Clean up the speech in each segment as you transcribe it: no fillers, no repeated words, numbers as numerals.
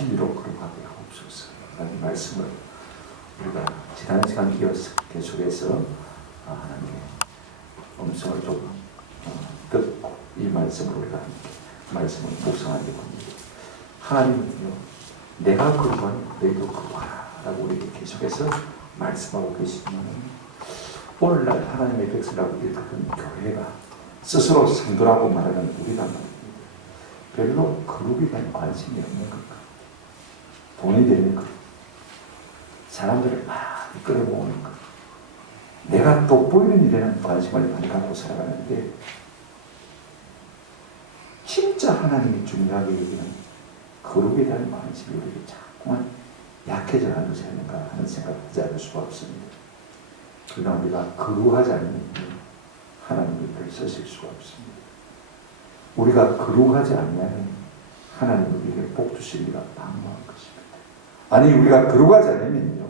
진리로 거룩하게 하옵소서. 하나님 말씀을 우리가 지난 시간 계속해서 하나님의 음성을 좀 듣고 이 말씀을 우리가 함께 말씀을 묵상하게 됩니다. 하나님은요, 내가 거룩하니 너희도 거룩하라 라고 우리에게 계속해서 말씀하고 계시지만 오늘날 하나님의 백성이라고 일컫는 교회가 스스로 성도라고 말하는 우리가 말입니다. 별로 거룩에 대한 관심이 없는 것 같아요. 돈이 되는 것, 사람들을 막 이끌어 모으는 것, 내가 돋보이는 일에는 관심을 많이 갖고 살아가는데 진짜 하나님이 중요하게 여기는 거룩에 대한 관심이 우리에게 자꾸만 약해져 가는 것이 아닌가 하는 생각을 하지 않을 수가 없습니다. 그러나 우리가 거룩하지 않으면 하나님의 일을 쓰실 수가 없습니다. 우리가 거룩하지 않으면 하나님은 우리에게 복 주시기가 막무한 것입니다. 아니 우리가 거룩하지 않으면요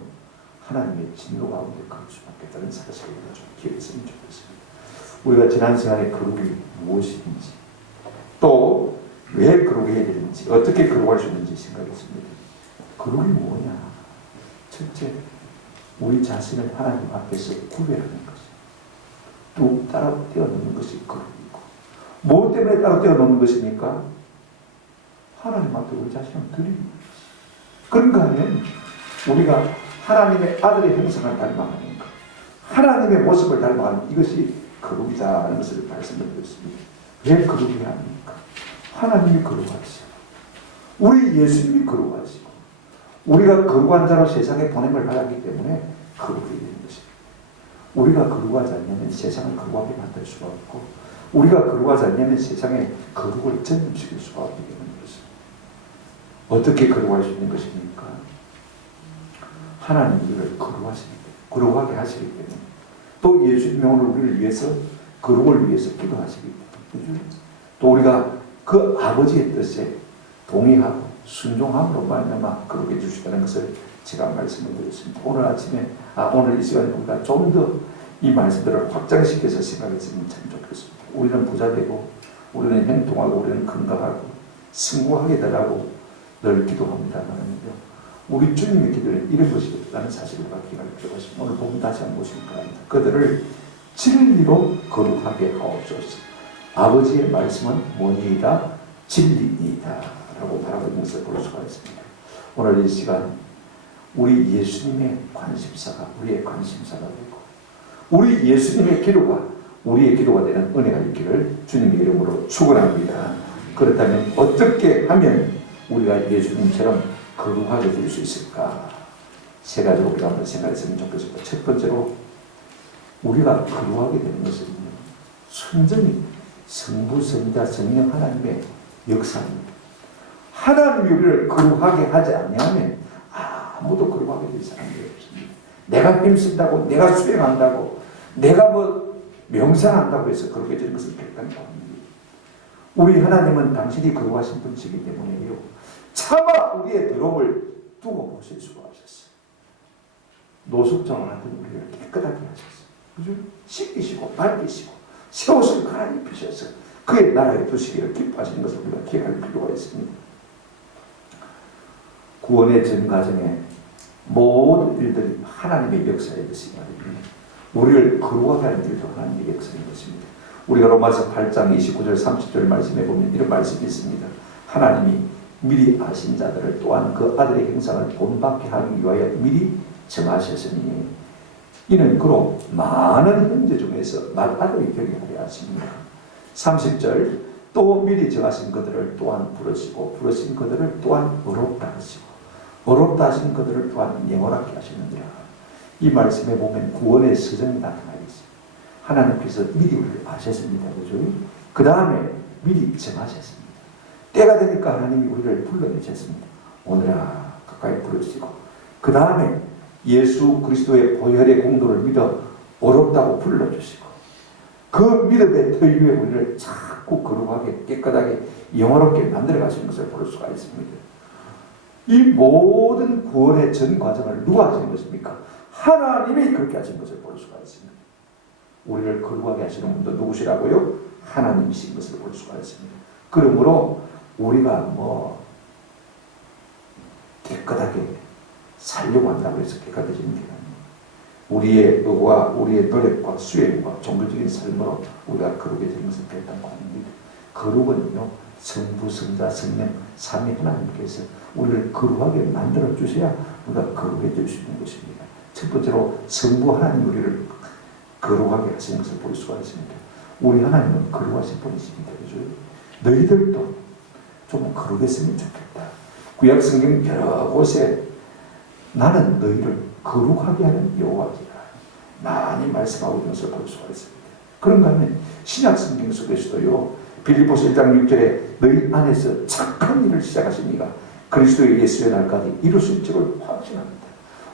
하나님의 진노 가운데 갈 수밖에 없다는 사실을 우리가 좀 기억했으면 좋겠습니다. 우리가 지난 시간에 거룩이 무엇인지 또 왜 거룩해야 되는지 어떻게 거룩할 수 있는지 생각했습니다. 거룩이 뭐냐? 첫째, 우리 자신을 하나님 앞에서 구별하는 것이 뚝 따라 떼어놓는 것이 거룩이고 무엇 때문에 따로 떼어놓는 것입니까? 하나님 앞에 우리 자신을 드리는 것이. 그런가 하면 우리가 하나님의 아들의 형상을 닮아가는 것, 하나님의 모습을 닮아가는 이것이 거룩이다 하는 것을 말씀을 드렸습니다. 왜 거룩해야 합니까? 하나님이 거룩하시고 우리 예수님이 거룩하시고 우리가 거룩한 자로 세상에 보냄을 받았기 때문에 거룩해야 되는 것입니다. 우리가 거룩하지 않으면 세상을 거룩하게 만들 수가 없고 우리가 거룩하지 않으면 세상에 거룩을 전염시킬 수가 없게 되는 것입니다. 어떻게 거룩할 수 있는 것입니까? 하나님이 우리를 거룩하게 하시기 때문에 또 예수님이 오늘 우리를 위해서 거룩을 위해서 기도하시기 때문에 또 우리가 그 아버지의 뜻에 동의하고 순종함으로 말미암아 거룩해 주시다는 것을 제가 말씀을 드렸습니다. 오늘 아침에 오늘 이 시간에 우리가 좀 더 이 말씀들을 확장시켜서 생각했으면 참 좋겠습니다. 우리는 부자되고 우리는 행동하고 우리는 건강하고 성공하게 되라고 늘 기도합니다만요. 우리 주님의 기도는 이런 것이라는 사실을 기억할 필요가 있습니다. 오늘 보면 다시 한번 보시기 바랍니다. 그들을 진리로 거룩하게 하옵소서. 아버지의 말씀은 뭐니이다? 진리이다 라고 말하고 있는 것을 볼 수가 있습니다. 오늘 이 시간 우리 예수님의 관심사가 우리의 관심사가 되고 우리 예수님의 기도가 우리의 기도가 되는 은혜가 있기를 주님의 이름으로 축원합니다. 그렇다면 어떻게 하면 우리가 예수님처럼 거룩하게 될 수 있을까? 세 가지로 우리가 한번 생각했으면 좋겠습니다. 첫 번째로 우리가 거룩하게 되는 것은 순전히 성부, 성자, 성령 하나님의 역사입니다. 하나님이 우리를 거룩하게 하지 않으면 아무도 거룩하게 될 사람이 없습니다. 내가 힘쓴다고 내가 수행한다고 내가 명상한다고 해서 거룩해지는 것은 결단이 아닙니다. 우리 하나님은 당신이 거룩하신 분이시기 때문에요 차마 우리의 더러움을 두고 보실 수가 없었어요. 노숙자와 같은 우리를 깨끗하게 하셨어요. 그죠? 씻기시고 밝히시고 새 옷을 갈아입히셔서 그의 나라에 두시기를 기뻐하시는 것을 우리가 기억할 필요가 있습니다. 구원의 전 과정에 모든 일들이 하나님의 역사의 것이 말입니다. 우리를 거룩하게 하는 일도 하나님의 역사인 것입니다. 우리가 로마서 8장 29절 30절 말씀에 보면 이런 말씀이 있습니다. 하나님이 미리 아신 자들을 또한 그 아들의 형상을 본받게 하기 위하여 미리 정하셨으니 이는 그로 많은 형제 중에서 맏아들이 되게 하려 하십니다. 30절 또 미리 정하신 그들을 또한 부르시고 부르신 그들을 또한 어렵다 하시고 어렵다 하신 그들을 또한 영원하게 하시느니라. 이 말씀에 보면 구원의 서정이 나타나 있어요. 하나님께서 미리 우리를 아셨습니다. 그죠? 그 다음에 미리 정하셨습니다. 때가 되니까 하나님이 우리를 불러내셨습니다. 오늘아 가까이 부르시고 그 다음에 예수 그리스도의 보혈의 공로를 믿어 어렵다고 불러주시고 그 믿음의 터 위에 우리를 자꾸 거룩하게 깨끗하게 영원롭게 만들어 가시는 것을 볼 수가 있습니다. 이 모든 구원의 전 과정을 누가 하시는 것입니까? 하나님이 그렇게 하신 것을 볼 수가 있습니다. 우리를 거룩하게 하시는 분도 누구시라고요? 하나님이신 것을 볼 수가 있습니다. 그러므로 우리가 깨끗하게 살려고 한다고 해서 깨끗해지는 게 아니에요. 우리의 의와 우리의 노력과 수행과 종교적인 삶으로 우리가 거룩해지는 것을 배웠다고 합니다. 거룩은요, 성부, 성자, 성령, 삼위 하나님께서 우리를 거룩하게 만들어 주셔야 우리가 거룩해질 수 있는 것입니다. 첫 번째로 성부 하나님 우리를 거룩하게 하시는 것을 볼 수가 있습니다. 우리 하나님은 거룩하신 분이십니다. 그죠? 너희들도 좀 거룩했으면 좋겠다. 구약 성경 여러 곳에 나는 너희를 거룩하게 하는 여호와지라 많이 말씀하고 있는 것을 볼 수가 있습니다. 그런가 하면 신약 성경 속에서도요, 빌립보서 1장 6절에 너희 안에서 착한 일을 시작하신 이가 그리스도의 예수의 날까지 이루실 줄을 확신합니다.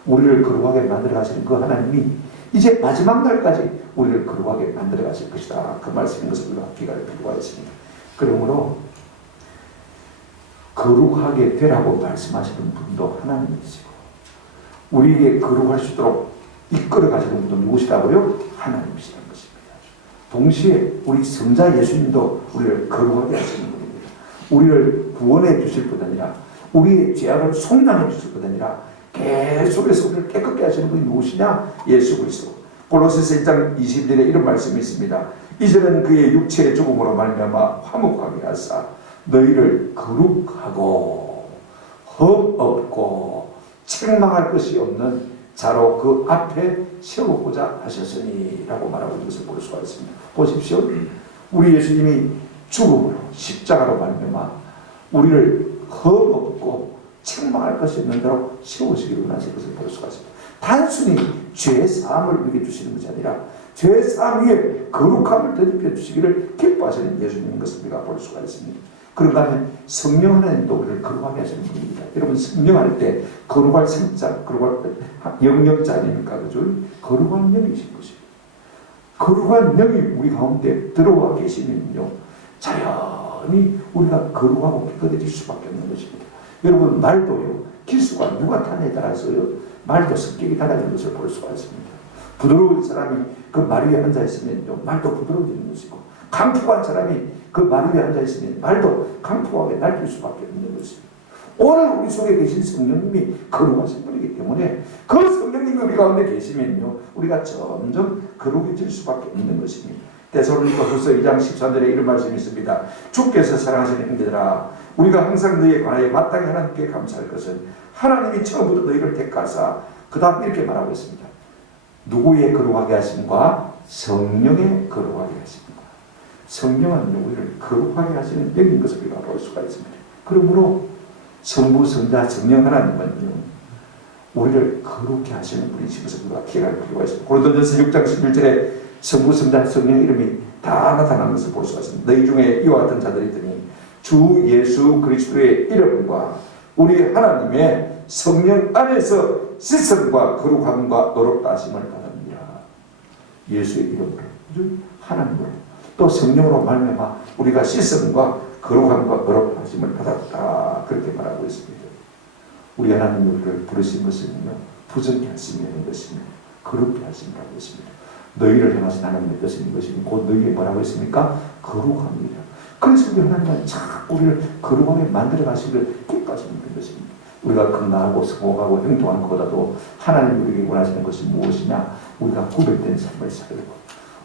우리를 거룩하게 만들어 가시는 그 하나님이 이제 마지막 날까지 우리를 거룩하게 만들어 가실 것이다. 그 말씀인 것을 우리가 기가할 필요가 있습니다. 그러므로 거룩하게 되라고 말씀하시는 분도 하나님이시고 우리에게 거룩할 수 있도록 이끌어 가시는 분도 누구시다고요? 하나님이시라는 것입니다. 동시에 우리 성자 예수님도 우리를 거룩하게 하시는 분입니다. 우리를 구원해 주실 뿐 아니라 우리의 죄악을 속량해 주실 뿐 아니라 계속해서 우리를 깨끗게 하시는 분이 누구시냐? 예수 그리스도. 골로새서 1장 21절에 이런 말씀이 있습니다. 이제는 그의 육체의 죽음으로 말미암아 화목하게 하사 너희를 거룩하고 흠 없고 책망할 것이 없는 자로 그 앞에 세우고자 하셨으니 라고 말하고 있는 것을 볼 수가 있습니다. 보십시오. 우리 예수님이 죽음으로 십자가로 말미암아 우리를 흠 없고 책망할 것이 없는 자로 세우시기를 원하신 것을 볼 수가 있습니다. 단순히 죄 사함을 우리에게 주시는 것이 아니라 죄 사함 위에 거룩함을 더입혀 주시기를 기뻐하시는 예수님인 것을 우리가 볼 수가 있습니다. 그런가 하면 성령 하나님도 우리를 거룩하게 하시는 분입니다. 여러분 성령할 때 거룩할 성자, 거룩할 영령자 아닙니까? 그죠? 거룩한 영이신 것입니다. 거룩한 영이 우리 가운데 들어와 계시면요, 자연히 우리가 거룩하고 깨끗해질 수밖에 없는 것입니다. 여러분 말도요, 기수가 누가 타냐에 따라서요, 말도 성격이 달라지는 것을 볼 수가 있습니다. 부드러운 사람이 그 말 위에 앉아 있으면요, 말도 부드러워지는 것이고, 강포한 사람이 그 말 위에 앉아 있으면 말도 강포하게 날뛸 수밖에 없는 것입니다. 오늘 우리 속에 계신 성령님이 거룩하신 분이기 때문에 그 성령님이 우리 가운데 계시면요, 우리가 점점 거룩해질 수밖에 없는 것입니다. 데살로니가후서 2장 13절에 이런 말씀이 있습니다. 주께서 사랑하시는 형제들아, 우리가 항상 너희에 관하여 마땅히 하나님께 감사할 것은 하나님이 처음부터 너희를 택하사, 그 다음 이렇게 말하고 있습니다. 누구의 거룩하게 하심과 성령의 거룩하게 하심과. 성령은 우리를 거룩하게 하시는 영인 것을 우리가 볼 수가 있습니다. 그러므로 성부, 성자, 성령 하나님은요, 우리를 거룩히 하시는 분이신 것을 우리가 기억할 필요가 있습니다. 고린도전서 6장 11절에 성부, 성자, 성령 이름이 다 나타나는 것을 볼 수가 있습니다. 너희 중에 이와 같은 자들이 있더니 주 예수 그리스도의 이름과 우리 하나님의 성령 안에서 씻음과 거룩함과 노릇다 하심을 받습니다. 예수의 이름으로, 하나님으로, 또 성령으로 말미암아 우리가 씻음과 거룩함과 노릇다 하심을 받았다, 그렇게 말하고 있습니다. 우리 하나님이 우리를 부르신 것은요, 부정케 하시는 것입니다. 거룩케 하심이라고 했습니다. 너희를 향하신 하나님의 뜻인 것이니 곧 너희의 뭐라고 했습니까? 거룩함이라. 그래서 우리 하나님은 자꾸 우리를 거룩하게 만들어 가시기를 기뻐하시는 것입니다. 우리가 건강하고 성공하고 행동하는 것보다도 하나님이 우리에게 원하시는 것이 무엇이냐? 우리가 구별된 삶을 살고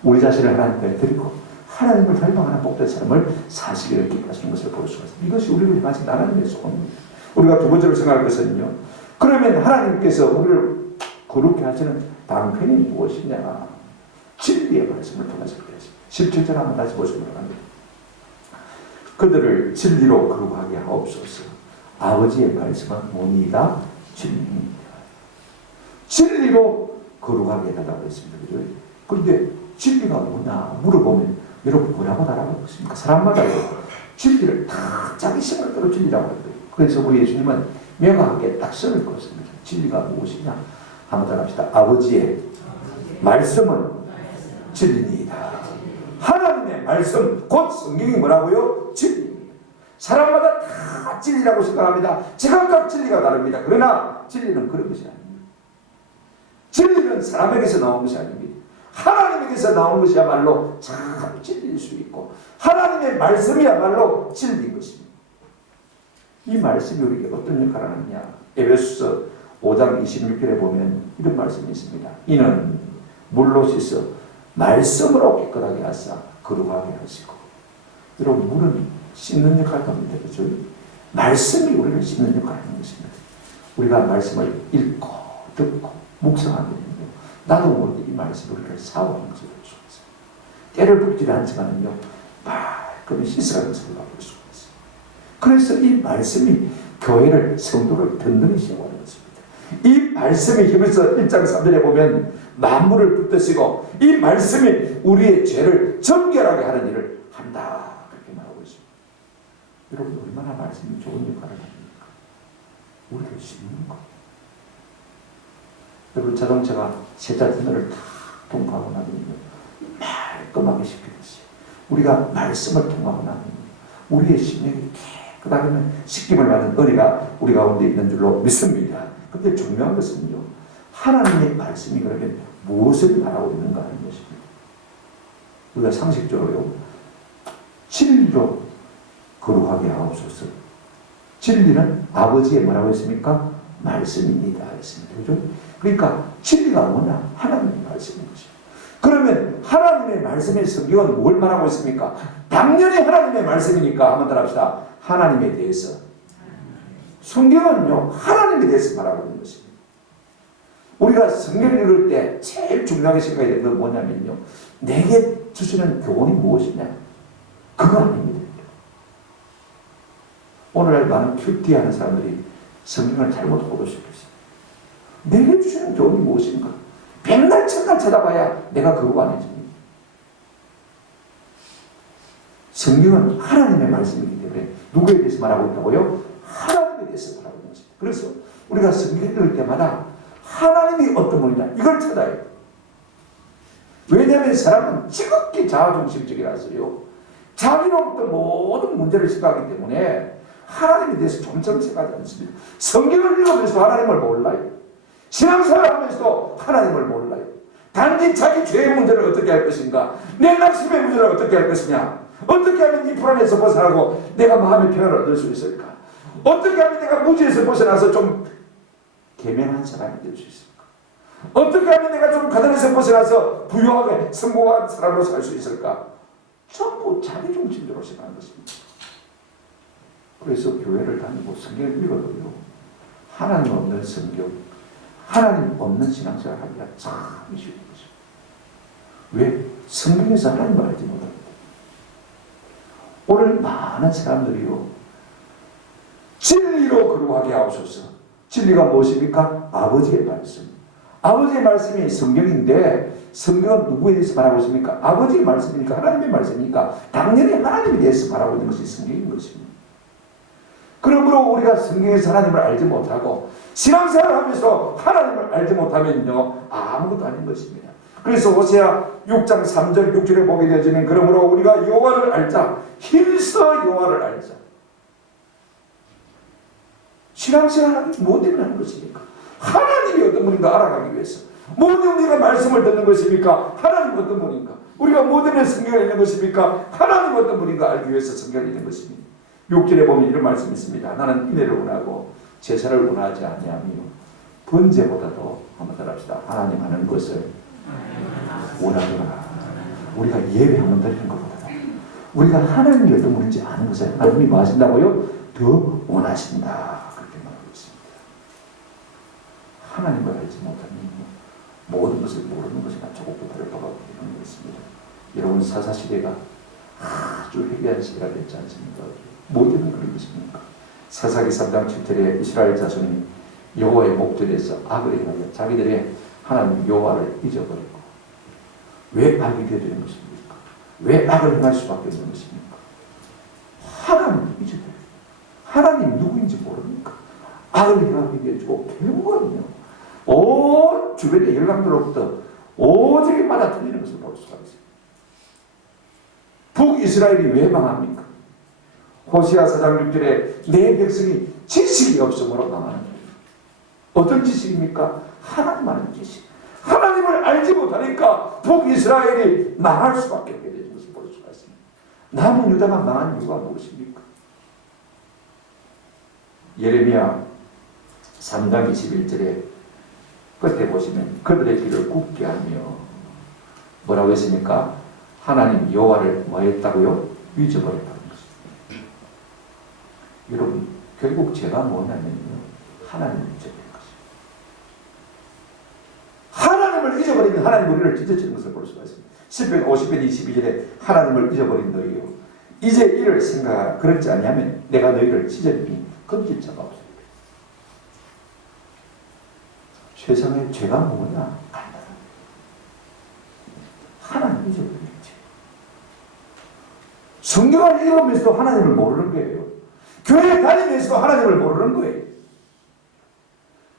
우리 자신을 하나님께 드리고 하나님을 닮아가는 복된 삶을 사시기를 기뻐하시는 것을 볼 수가 있습니다. 이것이 우리를 향하신 하나님의 소원입니다. 우리가 두 번째로 생각할 것은요, 그러면 하나님께서 우리를 거룩게 하시는 방편이 무엇이냐? 진리의 말씀을 통해서 그렇습니다. 17절 한번 다시 보시면 합니다. 그들을 진리로 거룩하게 하옵소서. 아버지의 말씀은 뭐니이다? 진리입니다. 진리로 거룩하게 해달라고 했습니다. 그죠? 그런데 진리가 뭐냐 물어보면 여러분 뭐라고 달라고 했습니까? 사람마다 진리를 다 자기 생각대로 진리라고 하거든요. 그래서 우리 예수님은 명확하게 딱 선을 그었습니다. 진리가 무엇이냐? 한번 더 합시다. 아버지의 말씀은 진리입니다. 하나님의 말씀, 곧 성경이 뭐라고요? 진리입니다. 사람마다 다 진리라고 생각합니다. 제각각 진리가 다릅니다. 그러나 진리는 그런 것이 아닙니다. 진리는 사람에게서 나온 것이 아닙니다. 하나님에게서 나온 것이야말로 참 진리일 수 있고 하나님의 말씀이야말로 진리인 것입니다. 이 말씀이 우리에게 어떤 역할을 하느냐? 에베소서 5장 26절에 보면 이런 말씀이 있습니다. 이는 물로 씻어 말씀으로 깨끗하게 하사 거룩하게 하시고. 여러분, 물은 씻는 역할을 합니다. 그렇죠? 말씀이 우리를 씻는 역할을 하는 것입니다. 우리가 말씀을 읽고 듣고 묵상하게 되면요, 나도 모르게 이 말씀이 우리를 사용하는 것을 볼 수가 있어요. 때를 붓지 않지만은요, 말끔히 씻어가는 것을 볼 수가 있어요. 그래서 이 말씀이 교회를, 성도를 든든히 세워가는 것입니다. 이 말씀이 히브리서 1장 3절에 보면 만물을 붙드시고 이 말씀이 우리의 죄를 정결하게 하는 일을 한다, 그렇게 말하고 있습니다. 여러분, 얼마나 말씀이 좋은 역할을 합니까? 우리를 씻는 것. 여러분, 자동차가 세차 터널을 다 통과하고 나면 말끔하게 씻겨졌어요. 우리가 말씀을 통과하고 나면 우리의 심령이 깨끗하게 씻김을 받는 은혜가 우리 가운데 있는 줄로 믿습니다. 그런데 중요한 것은요, 하나님의 말씀이 그러면 무엇을 말하고 있는가 하는 것입니다. 우리가 상식적으로요, 진리로 거룩하게 하옵소서. 진리는 아버지의 뭐라고 했습니까? 말씀입니다 했습니다. 그죠? 그러니까 진리가 뭐냐? 하나님의 말씀인 것입니다. 그러면 하나님의 말씀의 성경은 뭘 말하고 있습니까? 당연히 하나님의 말씀이니까 한번 따라합시다. 하나님에 대해서. 성경은요, 하나님에 대해서 말하고 있는 것입니다. 우리가 성경을 읽을 때 제일 중요하게 생각해야 되는 건 뭐냐면요, 내게 주시는 교훈이 무엇이냐? 그거 아닙니다. 오늘날 많은 큐티하는 사람들이 성경을 잘못 고도시켰어요. 내게 주시는 교훈이 무엇인가? 백날 천날 찾아봐야 내가 그거 안 해줍니다. 성경은 하나님의 말씀이기 때문에 누구에 대해서 말하고 있다고요? 하나님에 대해서 말하고 있는 것입니다. 그래서 우리가 성경을 읽을 때마다 하나님이 어떤 분이냐, 이걸 찾아야 돼요. 왜냐하면 사람은 지극히 자아중심적이라서요, 자기로부터 모든 문제를 생각하기 때문에 하나님에 대해서 좀처럼 생각하지 않습니다. 성경을 읽으면서 하나님을 몰라요. 신앙생활을 하면서도 하나님을 몰라요. 단지 자기 죄의 문제를 어떻게 할 것인가, 내 낙심의 문제를 어떻게 할 것이냐, 어떻게 하면 이 불안에서 벗어나고 내가 마음의 평안을 얻을 수 있을까, 어떻게 하면 내가 무지에서 벗어나서 좀 계명한 사람이 될 수 있을까, 어떻게 하면 내가 좀 가난에서 벗어나서 부유하게 성공한 사람으로 살 수 있을까, 전부 자기 중심적으로 생각하는 것입니다. 그래서 교회를 다니고 성경을 읽어도요, 하나님 없는 성경, 하나님 없는 신앙생활 하기가 참 쉬운 것입니다. 왜? 성경에서 하나님을 알지 못합니다. 오늘 많은 사람들이요, 진리로 거룩하게 하옵소서. 진리가 무엇입니까? 아버지의 말씀. 아버지의 말씀이 성경인데, 성경은 누구에 대해서 말하고 있습니까? 아버지의 말씀이니까, 하나님의 말씀이니까 당연히 하나님에 대해서 말하고 있는 것이 성경인 것입니다. 그러므로 우리가 성경에서 하나님을 알지 못하고 신앙생활을 하면서 하나님을 알지 못하면요, 아무것도 아닌 것입니다. 그래서 호세아 6장 3절 6절에 보게 되어지면, 그러므로 우리가 여호와를 알자, 힘써 여호와를 알자. 신앙생활을 뭐 때문에 하는 것입니까? 하나님이 어떤 분인가 알아가기 위해서. 뭐 때문에 우리가 말씀을 듣는 것입니까? 하나님 어떤 분인가. 우리가 뭐 때문에 성경을 읽는 것입니까? 하나님 어떤 분인가 알기 위해서 성경을 읽는 것입니다. 6절에 보면 이런 말씀이 있습니다. 나는 은혜를 원하고 제사를 원하지 아니하며 번제보다도, 한번 따라합시다, 하나님 하는 것을 원하노라. 우리가 예배하면 드리는 것보다 우리가 하나님이 어떤 분인지 아는 것을 하나님이 뭐 하신다고요? 더 원하신다, 그렇게 말하고 있습니다. 하나님을 알지 못하면 모든 것을 모르는 것이나 조금도 다를바가 없는 것입니다. 여러분, 사사시대가 아주 회개한 시대가 됐지 않습니까? 뭐 때문에 그런 것입니까? 사사기 3장 7절에 이스라엘 자손이 여호와의 목전에서 악을 행하여 자기들의 하나님 여호와를 잊어버리고. 왜 악이 되어지는 것입니까? 왜 악을 행할 수밖에 없는 것입니까? 하나님을 잊어버려요. 하나님 누구인지 모릅니까? 악을 행하게 되어지고 결국은요, 온 주변의 열강들로부터 오직에 받아들이는 것을 볼 수가 있어요. 북이스라엘이 왜 망합니까? 호세아 4장 6절에 내 백성이 지식이 없음으로 망하는 거예요. 어떤 지식입니까? 하나님 아는 지식. 하나님을 알지 못하니까 북이스라엘이 망할 수밖에 없게 되는 것을 볼 수가 있습니다. 남은 유다가 망한 이유가 무엇입니까? 예레미야 3장 21절에 끝에 보시면 그들의 길을 굽게 하며 뭐라고 했습니까? 하나님 여호와를 뭐 했다고요? 잊어버렸다는 것입니다. 여러분 결국 죄가 뭐냐면요, 하나님을 잊어버린 것입니다. 하나님을 잊어버리면 하나님 우리를 찢어지는 것을 볼 수가 있습니다. 시편 50편 22절에 하나님을 잊어버린 너희요, 이제 이를 생각하라. 그렇지 않으면 내가 너희를 찢어버리니 건질 자가 없습니다. 세상에 죄가 뭐냐? 간단합니다. 하나님 잊어버리겠지. 성경을 읽으면서도 하나님을 모르는 거예요. 교회 다니면서도 하나님을 모르는 거예요.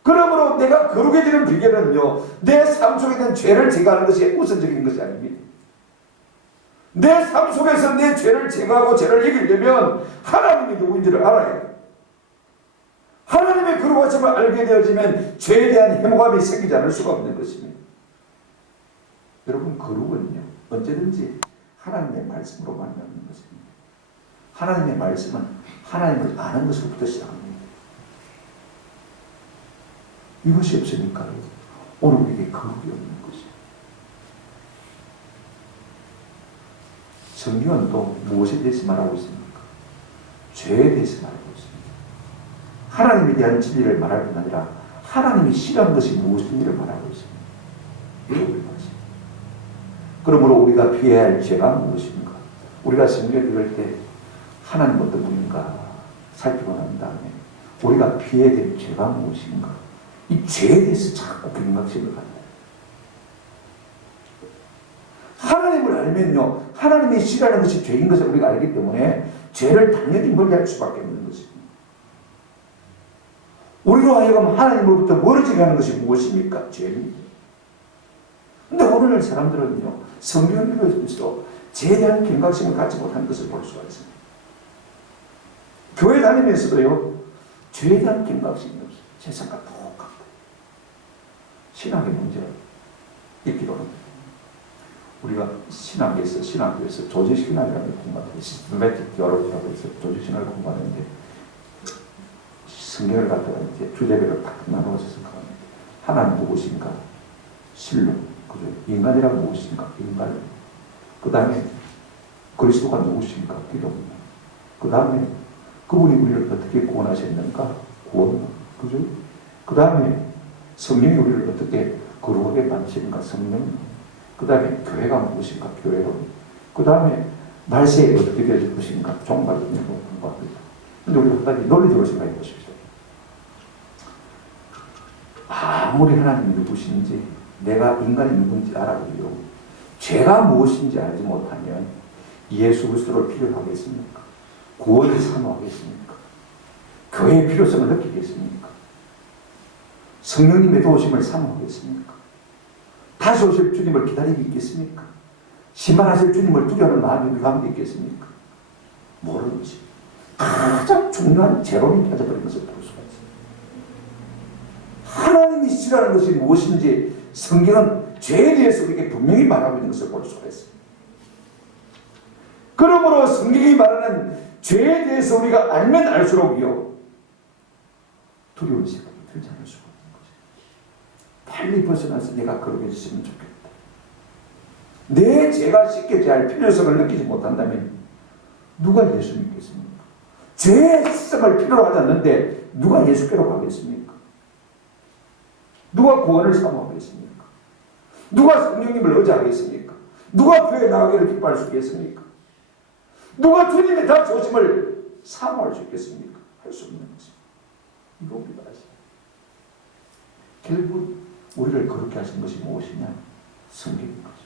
그러므로 내가 거룩해 지는 비결은요, 내 삶 속에 있는 죄를 제거하는 것이 우선적인 것이 아닙니다. 내 삶 속에서 내 죄를 제거하고 죄를 이기려면 하나님이 누구인지를 알아야 해요. 하나님의 거룩하심을 알게 되어지면 죄에 대한 해모감이 생기지 않을 수가 없는 것입니다. 여러분 거룩은요, 언제든지 하나님의 말씀으로 만나는 것입니다. 하나님의 말씀은 하나님을 아는 것으로부터 시작합니다. 이것이 없으니까 오늘 우리에게 거룩이 없는 것이에요. 성경은 또 무엇에 대해서 말하고 있습니까? 죄에 대해서 말하고 있습니다. 하나님에 대한 진리를 말할 뿐 아니라 하나님이 싫어하는 것이 무엇인지를 말하고 있습니다. 그러므로 우리가 피해야 할 죄가 무엇인가? 우리가 성경을 읽을 때 하나님 어떤 분인가 살피고 난 다음에 우리가 피해야 될 죄가 무엇인가? 이 죄에 대해서 자꾸 경각심을 갖는 거예요. 하나님을 알면요, 하나님이 싫어하는 것이 죄인 것을 우리가 알기 때문에 죄를 당연히 멀리할 수밖에 없는 것입니다. 우리로 하여금 하나님으로부터 멀어지게 하는 것이 무엇입니까? 죄입니다. 근데 오늘날 사람들은요, 성경을 읽으면서도 죄에 대한 경각심을 갖지 못하는 것을 볼 수가 있습니다. 교회 다니면서도요, 죄에 대한 경각심이 없어요. 세상과 똑같아요. 신학의 문제가 있기로 합니다. 우리가 신학교에서 조직신학이라는 공부를 시스템매틱 디올로지라고 해서 조직신학을 공부하는데 성경을 갖다가 이제 주제별로 딱 나누어서 생각합니다. 하나님 누구신가? 신론. 그죠? 인간이란 무엇인가? 인간. 그 다음에 그리스도가 누구신가? 기독교. 그 다음에 그분이 우리를 어떻게 구원하셨는가? 구원. 그죠? 그 다음에 성령이 우리를 어떻게 거룩하게 만드시는가? 성령. 그 다음에 교회가 무엇인가? 교회론. 그 다음에 말세에 어떻게 될 것인가? 종말론을 공부합니다. 근데 우리가 한 가지 논리적으로 생각해 보십시오. 아무리 하나님이 누구신지 내가 인간이 누군지 알아보려 죄가 무엇인지 알지 못하면 예수 그리스도를 필요로 하겠습니까? 구원을 사모하겠습니까? 교회의 필요성을 느끼겠습니까? 성령님의 도우심을 사모하겠습니까? 다시 오실 주님을 기다리고 있겠습니까? 심판하실 주님을 두려워하는 마음이 우리 가운데 있겠습니까? 모르는 것이 가장 중요한 재론이 빠져버린 것을 볼 수가 있습니다. 하나님이 싫어하는 것이 무엇인지 성경은 죄에 대해서 우리에게 분명히 말하고 있는 것을 볼 수가 있습니다. 그러므로 성경이 말하는 죄에 대해서 우리가 알면 알수록요, 두려운 생각이 들지 않을 수가 없는 거죠. 빨리 벗어나서 내가 거룩해졌으면 좋겠다. 내 죄가 씻겨져야 할 필요성을 느끼지 못한다면 누가 예수 믿겠습니까? 죄의 씻음을 필요로 하지 않는데 누가 예수께로 가겠습니까? 누가 구원을 사모하겠습니까? 누가 성령님을 의지하겠습니까? 누가 교회에 나가기를 기뻐할 수 있겠습니까? 누가 주님의 다시 오심을 사모할 수 있겠습니까? 할 수 없는 것입니다. 이거 우리가 아시죠? 결국 우리를 거룩게 하신 것이 무엇이냐? 성경인 거죠.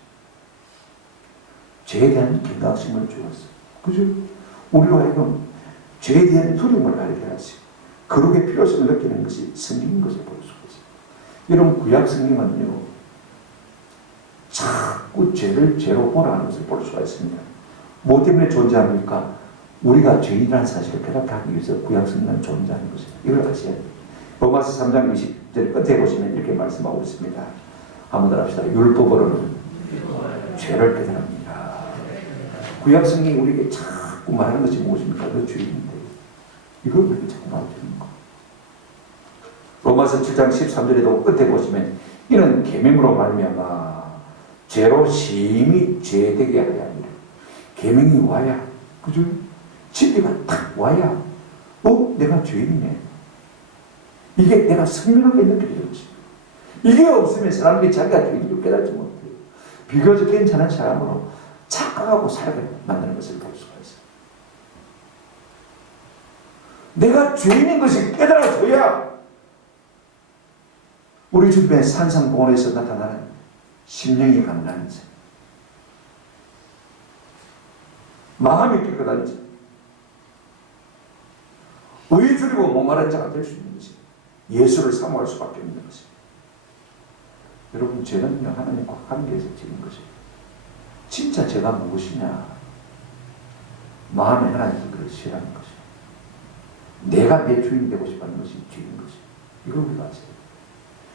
죄에 대한 경각심을 주었어요. 그죠? 우리로 하여금 죄에 대한 두려움을 알게 하시고 거룩의 필요성을 느끼는 것이 성경인 것을 볼 수가 있어요. 여러분 구약 성경은요, 자꾸 죄를 죄로 보라는 것을 볼 수가 있습니다. 뭐 때문에 존재합니까? 우리가 죄인이라는 사실을 깨닫게 위해서 구약 성경은 존재하는 것입니다. 이걸 아셔야 돼요. 로마서 3장 20절 끝에 보시면 이렇게 말씀하고 있습니다. 한번 더 합시다. 율법으로는 죄를 깨달습니다. 구약 성경이 우리에게 자꾸 말하는 것이 무엇입니까? 너 죄인인데. 이걸 우리에게 자꾸 말해주는 거. 로마서 7장 13절에도 끝에 보시면 이는 계명으로 말미암아 죄로 심히 죄되게 하려 함이라. 계명이 와야, 그죠? 진리가 딱 와야 내가 죄인이네. 이게 내가 선명하게 느껴지는 것이. 이게 없으면 사람들이 자기가 죄인인 줄 깨닫지 못해요. 비교적 괜찮은 사람으로 착각하고 살게 만드는 것을 볼 수가 있어요. 내가 죄인인 것이 깨달아져야 우리 주변의 산상공원에서 나타나는 심령이 가난한 자, 마음이 깨끗한 자, 의에 줄이고 목마른 자가 될 수 있는 것이 예수를 사모할 수밖에 없는 것이. 여러분, 죄는요 하나님과 관계에서 지는 것이에요. 진짜 죄가 무엇이냐? 마음에 하나님의 그를 싫어하는 것이에요. 내가 내 주인 되고 싶어하는 것이 죄인 것이에요. 이걸 우리가 아세요.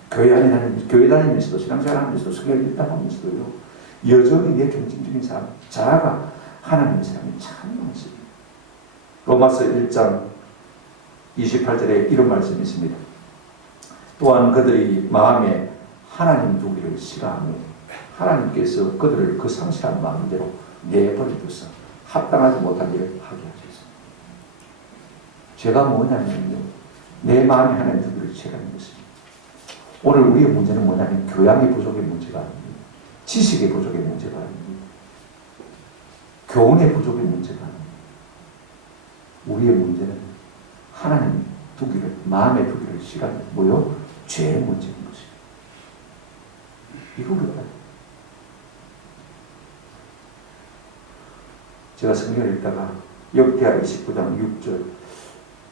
교회 다니면서도 신앙생활 하면서도 성경을 읽다 하면서도요 여전히 내 경쟁적인 사람, 자아가 하나님의 사람이 참 많습니다. 로마서 1장 28절에 이런 말씀이 있습니다. 또한 그들이 마음에 하나님 두기를 싫어하며 하나님께서 그들을 그 상실한 마음대로 내버려둬서 합당하지 못한 일을 하게 하셨습니다. 죄가 뭐냐면요, 내 마음에 하나님 두기를 싫어하는 것입니다. 오늘 우리의 문제는 뭐냐면 교양의 부족의 문제가 아닙니다. 지식의 부족의 문제가 아닙니다. 교훈의 부족의 문제가 아닙니다. 우리의 문제는 하나님 두기를, 마음에 두기를 싫어하는 뭐요? 죄의 문제인 것입니다. 이거 우리가 제가 성경을 읽다가 역대하 29장 6절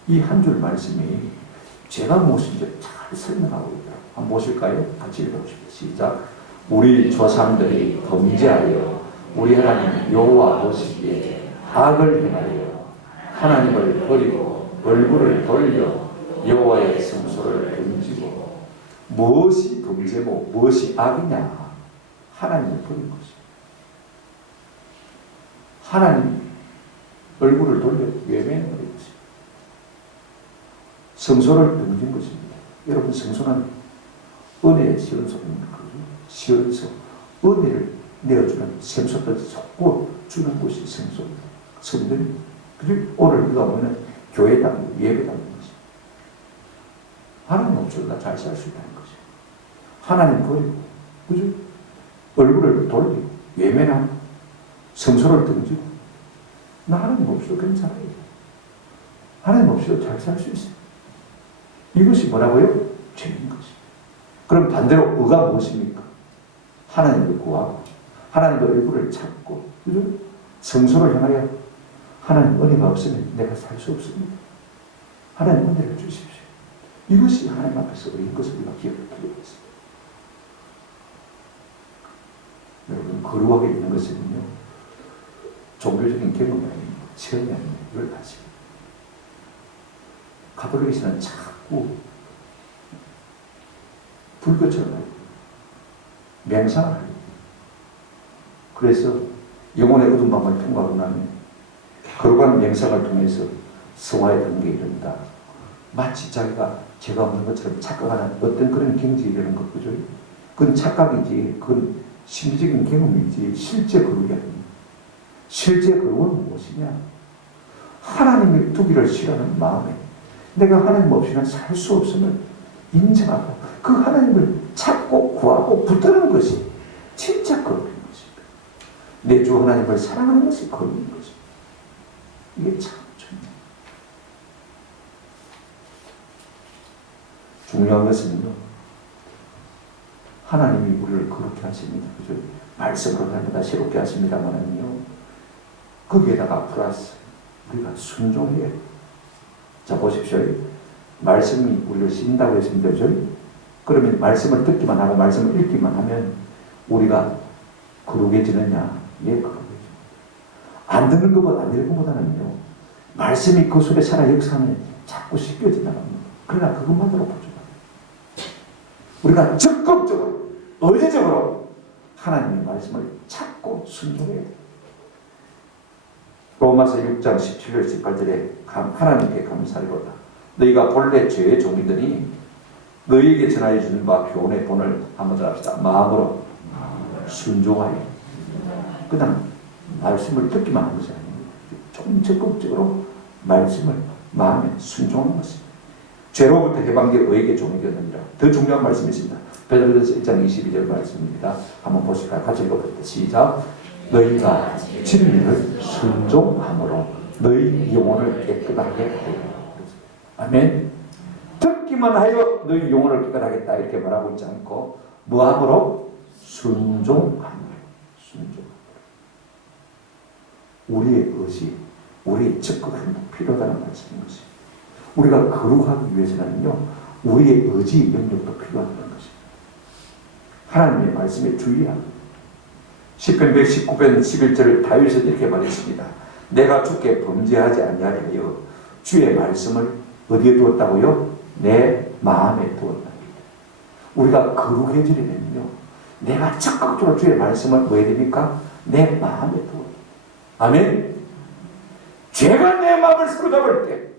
이 한 줄 말씀이 죄가 무엇인지 잘 설명하고 있더라고요. 한번 보실까요? 같이 읽어보십시오. 시작. 우리 조상들이 범죄하여 우리 하나님 여호와 보시기에 악을 행하여 하나님을 버리고 얼굴을 돌려 여호와의 성소를 던지고. 무엇이 범죄고 무엇이 악이냐? 하나님을 버린 것이죠. 하나님 얼굴을 돌려 외면해 버린 것이죠. 성소를 던진 것입니다. 여러분, 성소는 은혜의 시원소입니다. 시원소, 은혜를 내어주는 샘소를 쏟고 주는 곳이 성소입니다. 성전입니다. 그리고 오늘 우리가 보면 교회당, 예배당인 것입니다. 하나님 없이도 나 잘 살 수 있다는 것이죠. 하나님 버리고, 그죠? 얼굴을 돌리고, 외면하고, 성소를 던지고, 나 하나님 없이도 괜찮아요. 하나님 없이도 잘 살 수 있어요. 이것이 뭐라고요? 죄인 것입니다. 그럼 반대로 의가 무엇입니까? 하나님을 구하고, 하나님의 얼굴을 찾고, 그죠? 성소를 향하여 하나님 은혜가 없으면 내가 살 수 없습니다. 하나님 은혜를 주십시오. 이것이 하나님 앞에서 의인 것을 우리가 기억을 드리고 있습니다. 여러분, 거룩하게 있는 것은요, 종교적인 경험이 아닙니다. 체험이 아닙니다. 이걸 아시고. 가톨릭에서는 자꾸 불교처럼 하고 맹상을 하고, 그래서 영혼의 어두운 밤을 통과하고 나면 거룩한 맹상을 통해서 성화의 단계에 이른다. 마치 자기가 죄가 없는 것처럼 착각하는 어떤 그런 경지에 이르는 것, 그죠? 그건 착각이지, 그건 심리적인 경험이지 실제 거룩이 아닙니다. 실제 거룩은 무엇이냐? 하나님의 두기를 싫어하는 마음에 내가 하나님 없이는 살 수 없음을 인정하고 그 하나님을 찾고 구하고 붙드는 것이 진짜 거룩인 것입니다. 내 주 하나님을 사랑하는 것이 거룩인 것입니다. 이게 참 중요한 것은요, 하나님이 우리를 거룩히 하십니다. 그죠? 말씀으로 날마다 새롭게 하십니다만은요, 거기에다가 플러스 우리가 순종해야. 자, 보십시오. 말씀이 우리를 신다고 했습니다. 그죠? 그러면 말씀을 듣기만 하고 말씀을 읽기만 하면 우리가 거룩해지느냐? 예, 거룩해집니다. 안 듣는 것보다 안 읽는 것보다는요, 말씀이 그 속에 살아 역사하면 자꾸 씻겨져 나갑니다. 그러나 그것만으로 부족합니다. 우리가 적극적으로, 의지적으로 하나님의 말씀을 찾고 순종해야 돼요. 로마서 6장 17절 18절에 하나님께 감사하리로다. 너희가 본래 죄의 종이더니 너희에게 전하여 주는 바 교훈의 본을 한번 더 합시다. 마음으로 순종하여. 그냥 말씀을 듣기만 하는 것이 아닙니다. 좀 적극적으로 말씀을 마음에 순종하는 것입니다. 죄로부터 해방되어 의에게 종이 되느니라. 더 중요한 말씀이 있습니다. 베드로전서 1장 22절 말씀입니다. 한번 보실까요? 같이 읽어봅시다. 시작. 너희가 진리를 순종함으로 너희 영혼을 깨끗하게 하리라. 아멘. 듣기만 하여 너희 영혼을 깨끗하겠다 이렇게 말하고 있지 않고 뭐함으로? 순종함으로. 순종함으로. 우리의 의지, 우리의 적극 행동 필요하다는 말씀인 것입니다. 우리가 거룩하기 위해서는요, 우리의 의지 영역도 필요하다는 것입니다. 하나님의 말씀에 주의하고 시편 119편 11절을 다윗은 이렇게 말했습니다. 내가 주께 범죄하지 아니하려 하여 주의 말씀을 어디에 두었다고요? 내 마음에 두었다. 우리가 거룩해지려면요, 내가 적극적으로 주의 말씀을 뭐 해야 됩니까? 내 마음에 두었다. 아멘. 죄가 내 마음을 사로잡을 때,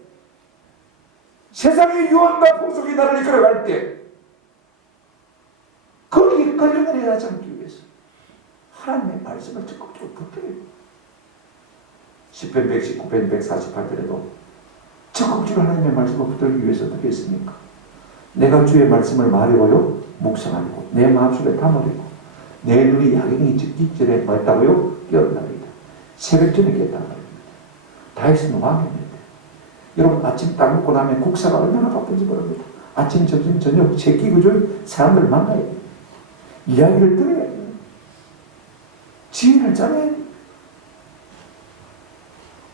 세상의 유언과 풍속이 나를 이끌어갈 때, 거기에 걸려내지 않기 위해서 하나님의 말씀을 적극적으로 붙들어야 돼요. 시편 119편 148절에도 적극적으로 하나님의 말씀을 붙들기 위해서 어떻게 했습니까? 내가 주의 말씀을 말하고요, 묵상하고 내 마음속에 담으려고 내 눈이 야경이 짙기 전에 뭐 했다고요? 깨어나리다. 새벽전에 깨어나리다. 다윗은 왕이었는데 여러분 아침 딱 먹고 나면 국사가 얼마나 바쁜지 모릅니다. 아침, 점심, 저녁 새끼 그저 사람들을 만나야 돼요. 이야기를 들어야 돼요. 지인을 짜내야 돼요.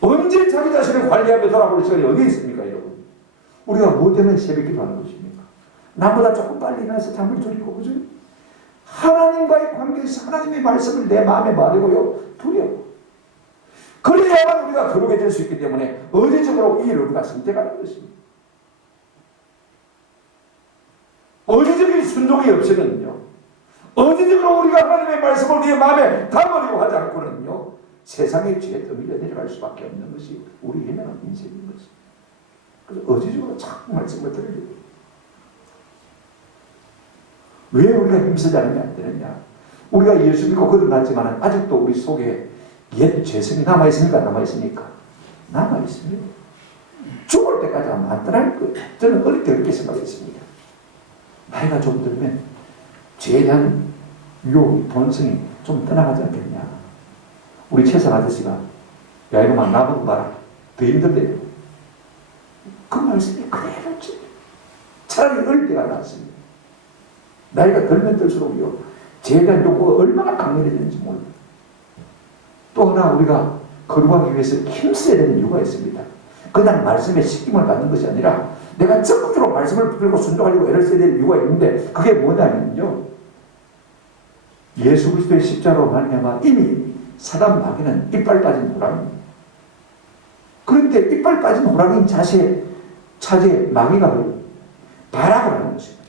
언제 자기 자신을 관리하며 돌아볼 시간이 어디 있습니까, 여러분? 우리가 뭐 때문에 새벽 기도하는 것입니까? 남보다 조금 빨리 일어나서 잠을 줄이고, 그죠? 하나님과의 관계에서 하나님의 말씀을 내 마음에 말하고요, 두려워. 그래야만 우리가 거룩해질 수 있기 때문에 의지적으로 이 일을 우리가 선택하는 것입니다. 의지적인 순종이 없이는요, 의지적으로 우리가 하나님의 말씀을 우리의 마음에 담으려고 하지 않고는요, 세상의 죄에 떠밀려 내려갈 수밖에 없는 것이 우리 현명한 인생인 것입니다. 그래서 의지적으로 자꾸 말씀을 들으려고 해요. 왜 우리가 힘쓰지 않으면 안 되느냐? 우리가 예수 믿고 거듭났지만 아직도 우리 속에 옛 죄성이 남아있습니까? 남아있습니까? 남아있습니다. 죽을 때까지 아마 안 떠날 거예요. 저는 어릴 때 그렇게 생각했습니다. 나이가 좀 들면 죄에 대한 유혹이, 본성이 좀 떠나가지 않겠냐. 우리 최선 아저씨가 야 이놈아 나보고 봐라. 더 힘들대요. 그 말씀이 그대로 지 차라리 어릴 때가 낫습니다. 나이가 들면 들수록요, 죄에 대한 욕구가 얼마나 강렬해지는지 몰라요. 또 하나 우리가 거룩하기 위해서 힘써야 되는 이유가 있습니다. 그냥 말씀에 식김을 받는 것이 아니라 내가 적극적으로 말씀을 붙들고 순종하려고 애를 써야 될 이유가 있는데 그게 뭐냐면요, 예수 그리스도의 십자가로 말미암아 이미 사단 마귀는 이빨 빠진 호랑이입니다. 그런데 이빨 빠진 호랑이인 차지에 마귀가 발악을 하는 것입니다.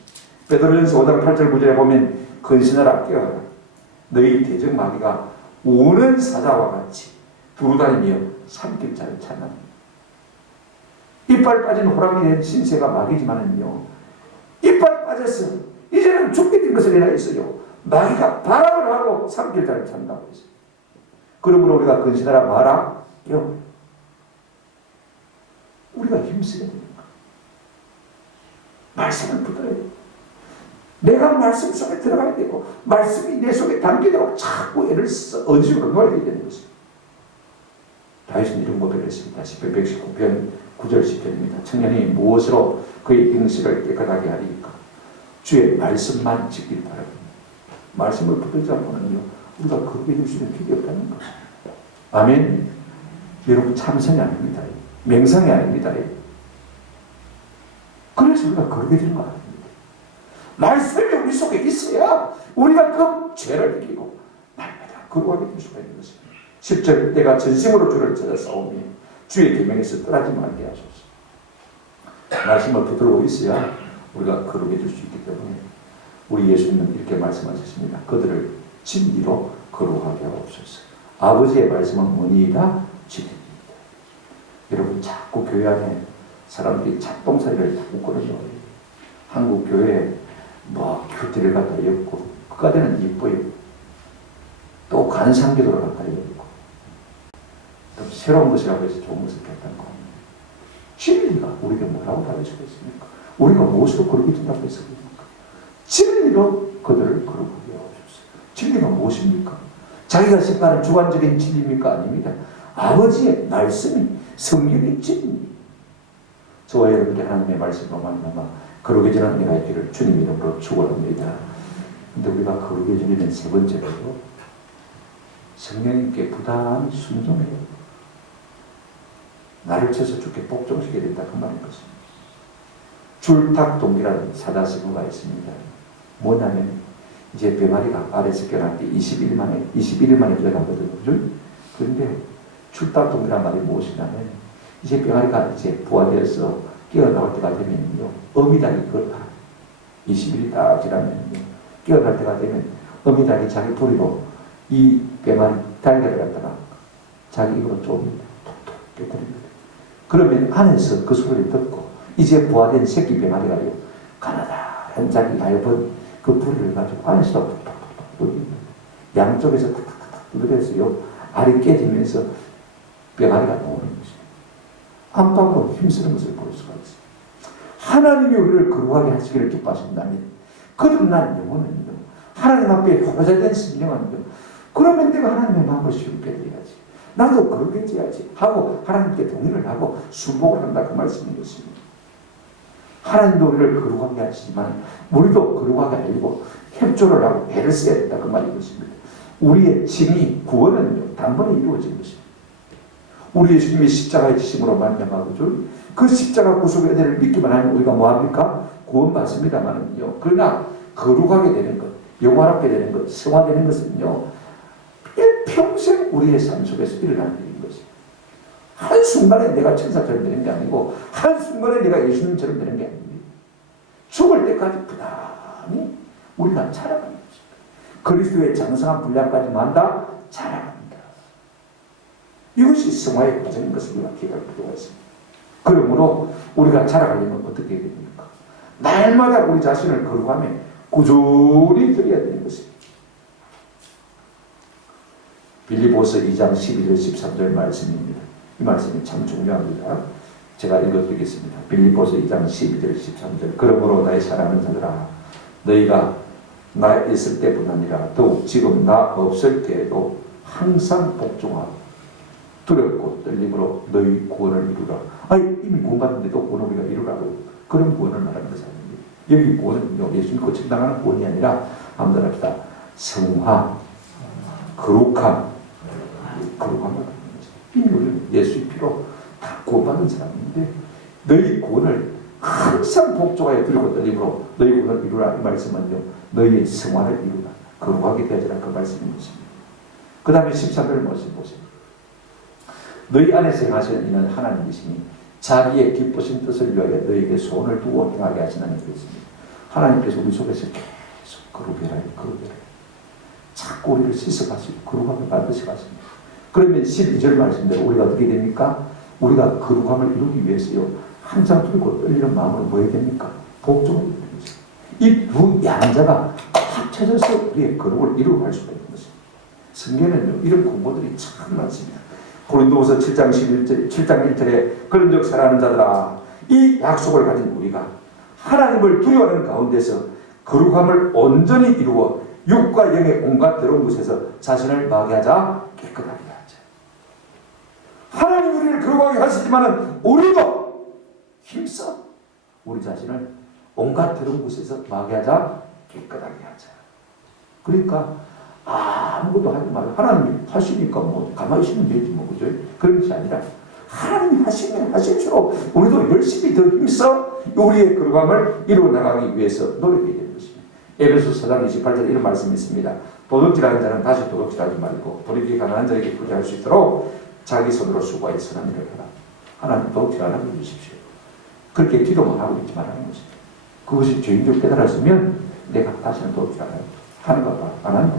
베드로전서 5장 8절 9절에 보면 근신하라 깨어라. 너희 대적 마귀가 우는 사자와 같이 두루다니며 삼킬 자를 찾나니. 이빨 빠진 호랑이의 된 신세가 마귀지만은요, 이빨 빠져서 이제는 죽게 된 것을 내가 있어요. 마귀가 발악을 하고 삼킬 자를 찾는다고 했어요. 그러므로 우리가 근신하라 마라 깨어. 우리가 힘쓰야 됩니다. 말씀을 붙들어야 돼요. 내가 말씀 속에 들어가야 되고 말씀이 내 속에 담기도록 자꾸 애를 써 어디서 건강해야 되는 것입니다. 다윗은 이런 고백을 했습니다. 시편 119편 9절 10편입니다. 청년이 무엇으로 그의 행실을 깨끗하게 하리까? 주의 말씀만 지키길 바랍니다. 말씀을 붙들지 않고는요, 우리가 거룩해질 수 있는 길이 없다는 거예요. 아멘. 여러분 참선이 아닙니다. 맹상이 아닙니다. 그래서 우리가 거룩해지는 거 아닙니다. 말씀이 우리 속에 있어야 우리가 그 죄를 이기고 날마다 거룩하게 될 수가 있는 것입니다. 10절 내가 전심으로 주를 찾아 싸우며 주의 계명에서 떠나지 말게 하소서. 말씀을 붙들고 있어야 우리가 거룩해질 수 있기 때문에 우리 예수님은 이렇게 말씀하셨습니다. 그들을 진리로 거룩하게 하옵소서. 아버지의 말씀은 뭐니이다? 진리입니다. 여러분 자꾸 교회 안에 사람들이 잡동사리를 자꾸 끌어줘요. 한국 교회에 뭐 큐티를 갖다 엮고 그가 되는 이뻐요. 또 관상기도를 갖다 엮고 또 새로운 것이라고 해서 좋은 것을 했던 거. 진리가 우리가 뭐라고 가르치고 있습니까? 우리가 무엇으로 거룩히 준다고 했습니까? 진리로 그들을 거룩하게 하옵소서. 진리가 무엇입니까? 자기가 생각하는 주관적인 진리입니까? 아닙니다. 아버지의 말씀이 성경의 진리. 저와 여러분들 하나님의 말씀으로 만나마 거룩해지는 은혜가 있기를 주님 이름으로 축원합니다. 근데 우리가 거룩해지는 세 번째로 성령님께 부단히 순종해요. 나를 쳐서 죽게 복종시켜야 된다 그 말인 것입니다. 줄탁동기라는 사자성어가 있습니다. 뭐냐면 이제 병아리가 알에서 깨어날 때 21일 만에 일어나거든요. 그런데 줄탁동기란 말이 무엇이냐면 이제 병아리가 이제 부화되어서 깨어나올 때가 되면요, 어미닭이 그걸 팔아요. 20일이 다 지나면요, 깨어날 때가 되면 어미닭이 자기 부리로 이 병아리 달걀을 갖다가 자기 입으로 쪼입니다. 톡톡 깨뜨립니다. 그러면 안에서 그 소리를 듣고 이제 부화된 새끼 병아리가요, 가나다란 자기 얇은 그 부리를 가지고 안에서 톡톡톡 뚫립니다. 양쪽에서 탁탁탁 뚫려서요, 알이 깨지면서 병아리가 나오는 것입니다. 안팎으로 힘쓰는 것을 볼 수가 있습니다. 하나님이 우리를 거룩하게 하시기를 기뻐하신다면 거듭난 영혼은요, 하나님 앞에 효자된 심령은요, 그러면 내가 하나님의 마음을 쉽게 드려야지, 나도 거룩해져야지 하고 하나님께 동의를 하고 순복을 한다 그 말씀인 것입니다. 하나님도 우리를 거룩하게 하시지만 우리도 거룩하게 하려고 협조를 하고 애를 써야 된다 그 말인 것입니다. 우리의 칭의 구원은요, 단번에 이루어진 것입니다. 우리 예수님이 십자가의 지심으로 말미암아 그 십자가 구속의 은혜를 믿기만 하면 우리가 뭐합니까? 구원받습니다만은요. 그러나 거룩하게 되는 것, 영화롭게 되는 것, 성화되는 것은요, 일평생 우리의 삶 속에서 일어나는 일인 것입니다. 한순간에 내가 천사처럼 되는 게 아니고 한순간에 내가 예수님처럼 되는 게 아닙니다. 죽을 때까지 부단히 우리가 자라가는 것입니다. 그리스도의 장성한 분량까지 만다 자라갑니다. 이것이 성화의 과정인 것을 우리가 기억할 필요가 있습니다. 그러므로 우리가 자라가려면 어떻게 해야 됩니까? 날마다 우리 자신을 거룩하며 꾸준히 드려야 되는 것입니다. 빌립보서 2장 12절 13절 말씀입니다. 이 말씀이 참 중요합니다. 제가 읽어드리겠습니다. 빌립보서 2장 12절 13절. 그러므로 나의 사랑하는 자들아, 너희가 나 있을 때뿐 아니라 더욱 지금 나 없을 때에도 항상 복종하고 두렵고 떨림으로 너희 구원을 이루라. 이미 구원받는데도 구원을 우리가 이루라고, 그런 구원을 말하는 것이 아닙니다. 여기 구원은요, 예수님 거쳐나가는 구원이 아니라 아무나 합시다. 성화, 거룩함, 거룩함을 말하는 거죠. 이미 우리는 예수의 피로 다 구원받은 사람인데 너희 구원을 항상 복종하여 두렵고 떨림으로 너희 구원을 이루라. 이 말씀은요, 너희의 성화를 이루라, 거룩하게 되어지라 그 말씀인 것입니다. 그 다음에 13절 말씀 보세요. 너희 안에서 행하시는 이는 하나님이시니 자기의 기쁘신 뜻을 위하여 너희에게 소원을 두고 행하게 하시는 것입니다. 하나님께서 우리 속에서 계속 거룩해라, 거룩해라. 자꾸 우리를 씻어가시고 거룩함을 만드시 가십니다. 그러면 12절 말씀대로 우리가 어떻게 됩니까? 우리가 거룩함을 이루기 위해서요, 항상 들고 떨리는 마음으로 뭐 해야 됩니까? 복종을 해야 됩니다. 이 두 양자가 합쳐져서 우리의 거룩을 이루어갈 수가 있는 것입니다. 성경에는요, 이런 공부들이 참 많습니다. 고린도후서 7장 1절에 그런즉 사랑하는 자들아, 이 약속을 가진 우리가 하나님을 두려워하는 가운데서 거룩함을 온전히 이루어 육과 영의 온갖 더러운 것에서 자신을 마게 하자, 깨끗하게 하자. 하나님 우리를 거룩하게 하시지만 우리도 힘써 우리 자신을 온갖 더러운 것에서 마게 하자, 깨끗하게 하자. 그러니까 아무것도 하지 말고 하나님이 하시니까 뭐 가만히 있으면 되지 뭐, 그죠? 그런 것이 아니라 하나님이 하시면 하실수록 우리도 열심히 더 힘써 우리의 거룩함을 이루어 나가기 위해서 노력해야 되는 것입니다. 에베소서 4장 28절에 이런 말씀이 있습니다. 도둑질하는 자는 다시 도둑질하지 말고 돌이키기 가난한 자에게 부지할 수 있도록 자기 손으로 수고하여 선한 일을 하라. 하나님 도둑질 안 하게 해주십시오. 그렇게 기도만 하고 있지 말라는 것입니다. 그것이 죄인줄 깨달았으면 내가 다시는 도둑질 안 해요. 하는 거 안 한다.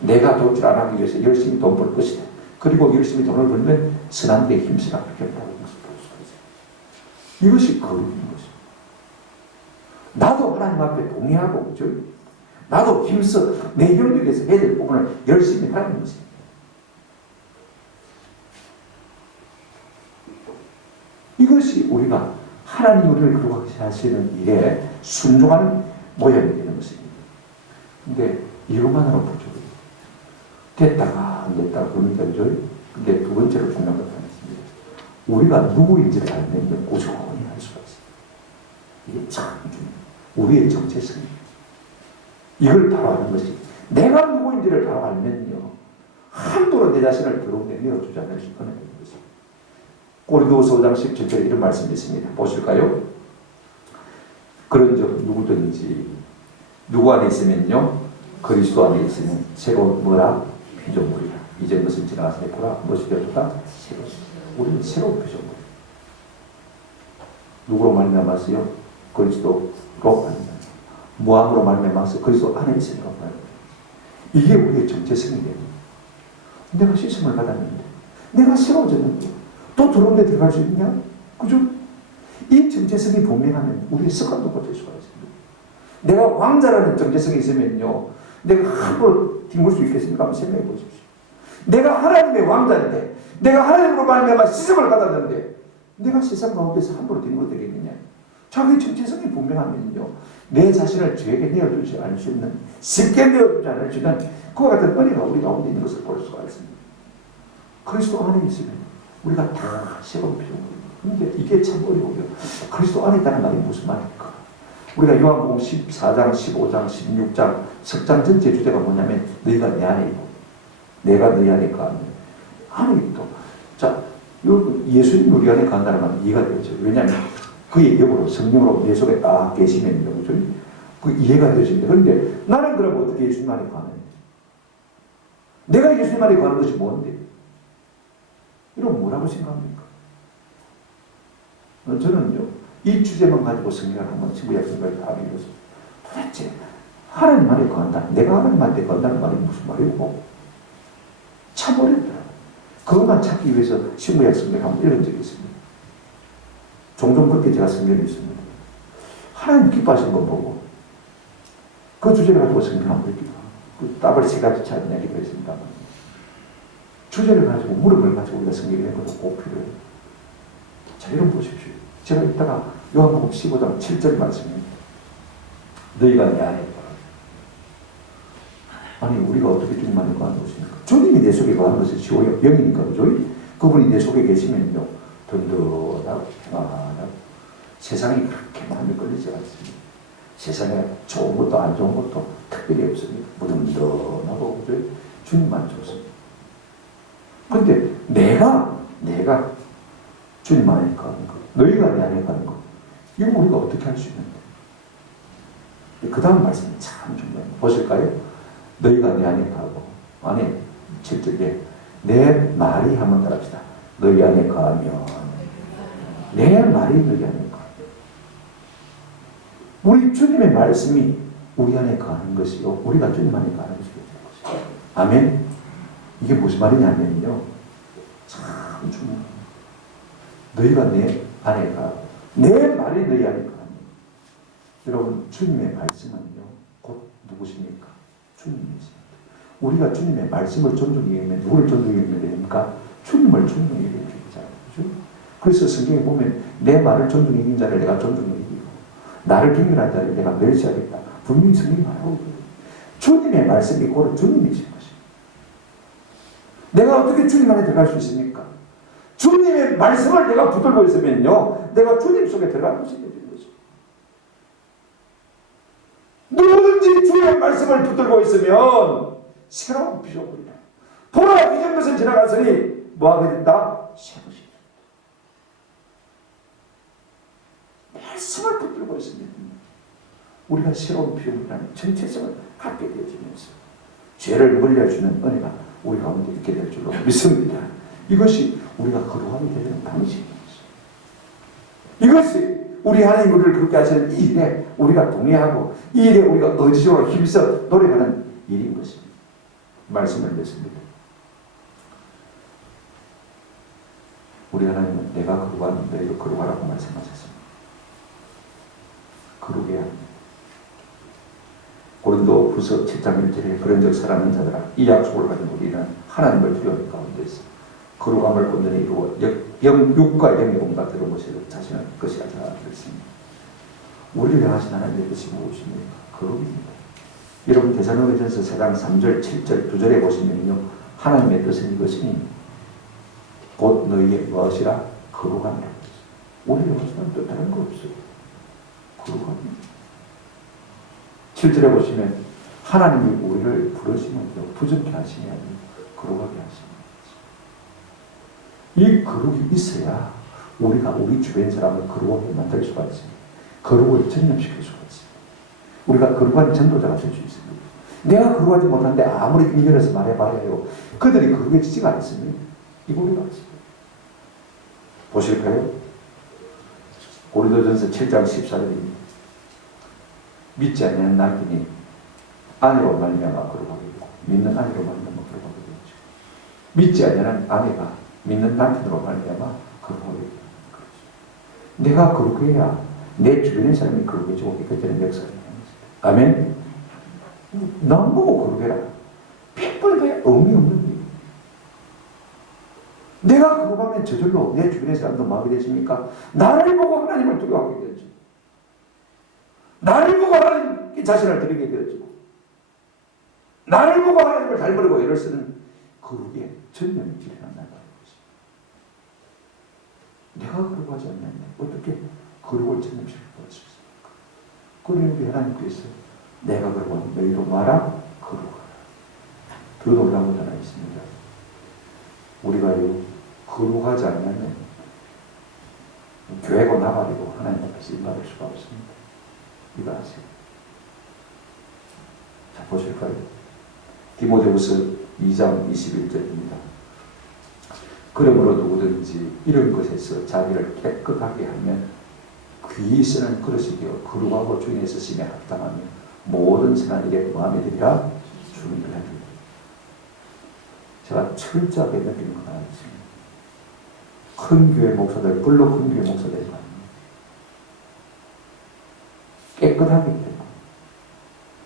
내가 도둑질 안 하기 위해서 열심히 돈 벌 것이다. 그리고 열심히 돈을 벌면 선한 데 힘쓰라. 그렇게 한다고 볼 수가 있어요. 이것이 거룩인 것입니다. 나도 하나님 앞에 동의하고, 그죠? 나도 힘써 내 영역에서 해야 될 부분을 열심히 하는 것입니다. 이것이 우리가 하나님 우리를 그렇게 하시는 일에 순종하는 모양이 되는 것입니다. 근데 이것만으로 부족해요. 됐다가 안 됐다가 그러니까 그죠? 근데 두 번째로 중요한 것은 있습니다. 우리가 누구인지를 알면 꾸준히 할 수가 있어요. 이게 참 중요해요. 우리의 정체성입니다. 이걸 바로 아는 것이, 내가 누구인지를 바로 알면요, 함부로 내 자신을 더러운데 내어주지 않을 수 있는 것입니다. 고린도후서 5장 17절에 이런 말씀이 있습니다. 보실까요? 그런즉 누구든지 누구 안에 있으면요, 그리스도 안에 있으면 새로운 뭐라? 피조물이라. 이제 무슨 지나가서 보라 무엇이 되었다? 새로운. 우리는 새로운 피조물. 누구로 말미암았어요? 그리스도로 말미암았어요. 무함으로 말미암아서 그리스도 안에 있으니까 말이에요. 이게 우리의 정체성이에요. 내가 씻음을 받았는데, 내가 새로워졌는데 또 들어온 데 들어갈 수 있냐? 그죠? 이 정체성이 분명하면 우리의 습관도 고칠 수가 있습니다. 내가 왕자라는 정체성이 있으면요, 내가 함부로 뒹굴 수 있겠습니까? 한번 생각해 보십시오. 내가 하나님의 왕자인데, 내가 하나님으로 말미암아 씻음을 받았는데, 내가 세상 가운데서 함부로 뒹굴 되겠느냐? 자기 정체성이 분명하면요, 내 자신을 죄에게 내어주지 않을 수 있는, 쉽게 내어주지 않을 수 있는 그와 같은 은혜가 우리 가운데 있는 것을 볼 수가 있습니다. 그리스도 안에 있으면 우리가 다 새로운 피조물입니다. 그런데 이게 참 어려워요. 그리스도 안에 있다는 말이 무슨 말입니까? 우리가 요한복음 14장, 15장, 16장 석장 전체 주제가 뭐냐면 너희가 내 안에 있고 내가 너희 안에 거하는 안에 있고. 자, 예수님이 우리 안에 거한다는 말은 이해가 되죠. 왜냐하면 그의 영으로 성령으로 내 속에 딱 계시면요, 그 이해가 되십니다. 그런데 나는 그럼 어떻게 예수님 안에 거하느냐? 내가 예수님 안에 거하는 것이 뭔데? 이런 뭐라고 생각합니까? 저는요, 이 주제만 가지고 성경을 한번 친구야 생각을 다 읽어서 도대체 하나님 안에 거한다, 내가 하나님한테 거한다는 말이 무슨 말이고? 참 어렵더라고요. 그것만 찾기 위해서 친구야 성경을 한번 읽은 적이 있습니다. 종종 그렇게 제가 성경을 읽습니다. 하나님 기뻐하시는 거 보고 그 주제를 가지고 성경을 한번 읽기도 하고, 그 답을 세 가지 찾는 얘기가 있습니다. 주제를 가지고 물음을 가지고 우리가 성경을 읽는 것도 꼭 필요해요. 자, 여러분 보십시오. 제가 이따가 요한복음 15장 7절 말씀입니다. 너희가 내 안에 있다. 아니, 우리가 어떻게 주님 안에 거하는 것입니까? 주님이 내 속에 거하는 것이 쉬워요. 영이니까, 그죠? 그분이 내 속에 계시면요, 든든하고 평안하고 세상이 그렇게 마음에 걸리지 않습니다. 세상에 좋은 것도 안 좋은 것도 특별히 없습니다. 무덤덤하고, 그죠? 주님만 좋습니다. 그런데 내가 주님 안에 거하는 것, 너희가 내 안에 거하는 것, 이거 우리가 어떻게 할 수 있는데? 그 다음 말씀이 참 중요해요. 보실까요? 너희가 내 안에 거하고, 안에 7절에 내 말이 한번 따라합시다. 너희 안에 거하면 내 말이 너희 안에 거하면, 우리 주님의 말씀이 우리 안에 거하는 것이요, 우리가 주님 안에 거하는 것이요. 아멘. 이게 무슨 말이냐면요, 참 중요해요. 너희가 내 안에 거하고 내 말이 너희 안에 거하면, 여러분 주님의 말씀은요 곧 누구십니까? 주님이십니다. 우리가 주님의 말씀을 존중해야면 누구를 존중해야 됩니까? 주님을 존중해야 되잖아요. 그렇죠? 그래서 성경에 보면 내 말을 존중해 이긴 자를 내가 존중해 이기고 나를 경멸한 자를 내가 멸시하겠다. 분명히 성경이 말하고 있어요. 주님의 말씀이 곧 주님이신 것입니다. 내가 어떻게 주님 안에 들어갈 수 있습니까? 주님의 말씀을 내가 붙들고 있으면요, 내가 주님 속에 들어갈 수 있게 되는 거죠. 누구든지 주의 말씀을 붙들고 있으면 새로운 피조물이다. 보라, 이전 것은 지나갔으니 뭐하게 된다? 새로운 것이다. 말씀을 붙들고 있으면 우리가 새로운 피조물이라는 정체성을 갖게 되어지면서 죄를 멀리해주는 은혜가 우리 가운데 있게 될 줄로 믿습니다. 이것이 우리가 거룩하게 되는 방식입니다. 이것이 우리 하나님 우리를 그렇게 하시는 이 일에 우리가 동의하고 이 일에 우리가 의지적으로 힘써 노력하는 일인 것입니다. 말씀을 냈습니다. 우리 하나님은 내가 거룩한 너희도 거룩하라고 말씀하셨습니다. 거룩해야 합니다. 후서 7장 1절에 그런즉 사랑하는 자들아 이 약속을 가진 우리는 하나님을 두려워하는 가운데서 거룩함을 온전히 이루어 육과 영의 공과 들어보시는 자신을 것이 하자 그랬습니다. 우리를 향하신 하나님의 뜻이 무엇입니까? 거룩입니다. 여러분 데살로니가전서 4장 3절 7절 9절에 보시면요 하나님의 뜻은 이것이니 곧 너희의 무엇이라 거룩함이라고 했어요. 우리를 향하시는 또 다른 거 없어요. 거룩함입니다. 7절에 보시면 하나님이 우리를 부르시면요 부족해 하시냐 거룩하게 하십니다. 이 거룩이 있어야 우리가 우리 주변 사람을 거룩하게 만들 수가 있습니다. 거룩을 전염시킬 수가 있습니다. 우리가 거룩한 전도자가 될 수 있습니다. 내가 거룩하지 못한데 아무리 인연해서 말해봐야요 그들이 거룩해지지가 않습니다. 이거 우리가 알습니다. 보실까요? 고린도전서 7장 14절입니다. 믿지 않는 남편이 아내로 말미암아 거룩하게 되고 믿는 아내로 말미암아 거룩하게 되죠. 믿지 않는 아내가 믿는 남편으로 말미암아 거룩하게 되는 거죠. 내가 거룩해야 내 주변의 사람이 거룩해지고 있게 되는 역사를 합니다. 아멘. 남 보고 거룩해라. 핏불가에 의미 없는 일. 내가 거룩하면 저절로 내 주변의 사람도 마음이 되십니까? 나를 보고 하나님을 두려워하게 되죠. 나를 보고 하나님께 자신을 드리게 되어지고 나를 보고 하나님을 닮으려고 애를 쓰는 거룩의 전면이 일어난다는 것입니다. 내가 거룩하지 않느냐 어떻게 거룩을 전념시킬 수 있습니까? 그러니 하나님께서 내가 거룩한 너희도 마라 거룩하라. 더 놀라운 것 하나 있습니다. 우리가요 거룩하지 않으면 교회고 나발이고 하나님 앞에서 임받을 수가 없습니다. 이거 아세요? 자, 보실까요? 디모데후서 2장 21절입니다. 그러므로 누구든지 이런 것에서 자기를 깨끗하게 하면 귀히 쓰는 그릇이 되어 거룩하고 주인의 쓰심에 합당하며 모든 선한 일에 마음에 들이라 주는 걸 합니다. 제가 철저하게 느끼는 건 하나 있습니다. 큰 교회 목사들, 불로 큰 교회 목사들이 아닙니다. 깨끗하기 때문에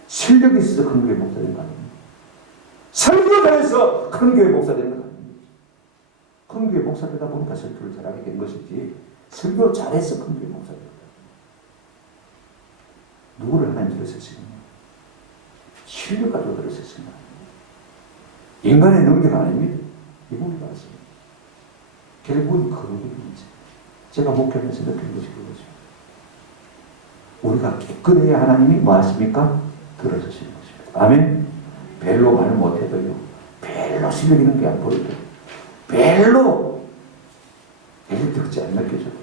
실력이 있어서 큰 교회 목사 되는 거 아닙니다. 설교 잘해서 큰 교회 목사 되는 거 아닙니다. 큰 교회 목사 되다 보니까 설교를 잘하게 된 것이지 설교 잘해서 큰 교회 목사 되다. 누구를 하나님 들으셨습니까? 실력 가지고 들으셨습니다. 인간의 능력 아닙니다. 이거 우리가 알습니다. 결국은 거룩의 문제. 제가 목회하면서 느끼는 것이 그거죠. 우리가 깨끗해야 하나님이 뭐 하십니까? 들어주시는 것입니다. 아멘. 별로 말 못해도요. 별로 실력 있는 게 안 보여도 별로 애들지 안 느껴져도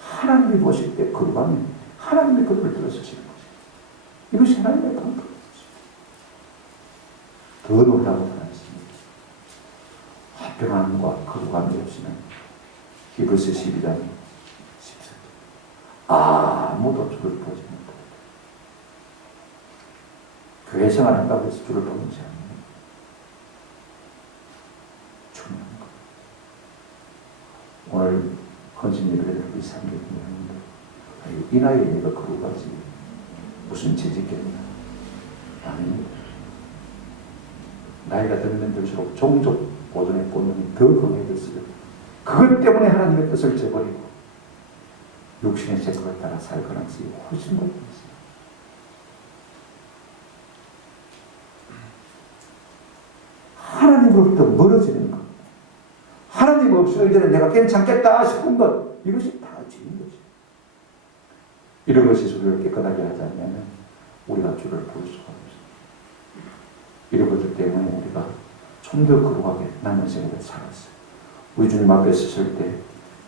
하나님이 보실 때 거룩하면 하나님이 그들을 들어주시는 것입니다. 이것이 하나님의 방법입니다. 더 놀라운 하나 있습니다. 화평함과 거룩함이 없이는 히브리서 12장 14절 아무도 주를 보지 못합니다. 교회 생활 한다고 해서 주를 보는 것이 아닙니다. 중요한 것. 오늘 헌신 예배를 우리 3개월 했는데 이 나이에 내가 거룩하지 무슨 재직겠냐. 아닙니다. 나이가 들면 들수록 종족 보존의 본능이 더 강해졌어요. 그것 때문에 하나님의 뜻을 저버리고 육신의 생각을 따라 살 가능성이 훨씬 더 있습니다. 하나님으로부터 멀어지는 것, 하나님 없으면 이제는 내가 괜찮겠다 싶은 것, 이것이 다 죄인 것이에요. 이런 것이 우리를 깨끗하게 하지 않으면 우리가 주를 볼 수가 없습니다. 이런 것들 때문에 우리가 좀 더 거룩하게 남은 생활을 살았어요. 우리 주님 앞에 서실 때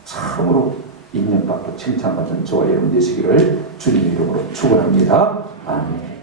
참으로 인정받고 칭찬받는 저와 여러분 되시기를 주님의 이름으로 축원합니다. 아멘.